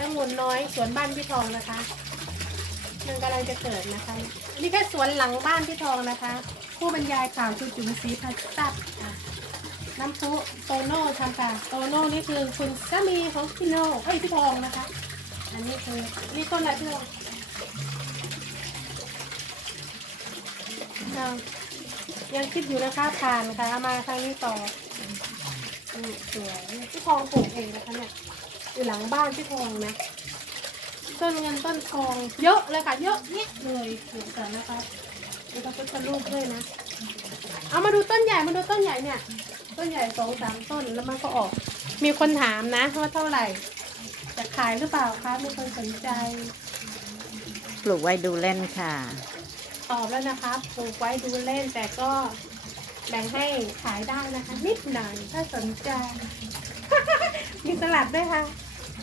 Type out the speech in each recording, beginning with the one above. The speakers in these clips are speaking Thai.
ตองุ่นน้อยสวนบ้านพี่ทองนะคะมันกำลังจะเกิดนะคะ นี่แค่สวนหลังบ้านพี่ทองนะคะ ผู้บรรยายข่าวคือจุ๋มศรีพัชตัดน้ำพุโตโน่ทำค่ะโตโน่นี่คือคุณสามีของพี่โน่เอ้ยพี่ทองนะคะ อันนี้คือนี่ต้นอะไรพี่ทองยังคิดอยู่นะคะผ่านค่ะเอามาทางนี้ต่อมสวยพี่ทองปลูกเองนะคะเนี่ย อยู่หลังบ้านพี่ทองนะต้นเงินต้นทอง เยอะเลยค่ะ เยอะแยะเลยเดี๋ยวก่อนนะคะมีพระพุทธรูปด้วยนะ เอามาดูต้นใหญ่มาดูต้นใหญ่เนี่ย ต้นใหญ่สองสามต้นแล้วมันก็ออก มีคนถามนะว่าเท่าไหร่ จะขายหรือเปล่าคะมีคนสนใจ ปลูกไว้ดูเล่นค่ะ ตอบแล้วนะคะปลูกไว้ดูเล่นแต่ก็แบ่งให้ขายได้นะคะ นิดหน่อยถ้าสนใจ มีสลัดด้วยค่ะ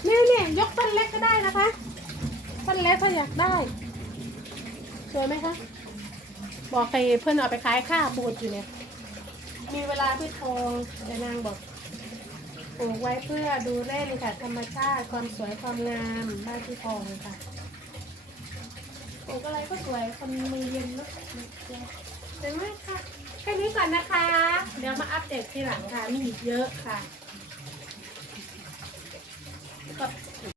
เนี่ยเนี่ยยกต้นเล็กก็ได้นะคะต้นเล็กถ้าอยากได้ สวยไหมคะ บอกใครเพื่อนเอาไปขายข้าวบูดอยู่เนี่ย มีเวลาพี่ทองเดี๋ยวนางบอกปลูกไว้เพื่อดูเล่นค่ะ ธรรมชาติความสวยความงามบ้านพี่ทองค่ะปลูกอะไรก็สวยคนมือเย็นเนอะเจ๋งมากค่ะแค่นี้ก่อนนะคะ เดี๋ยวมาอัปเดตทีหลังค่ะมีอีกเยอะค่ะ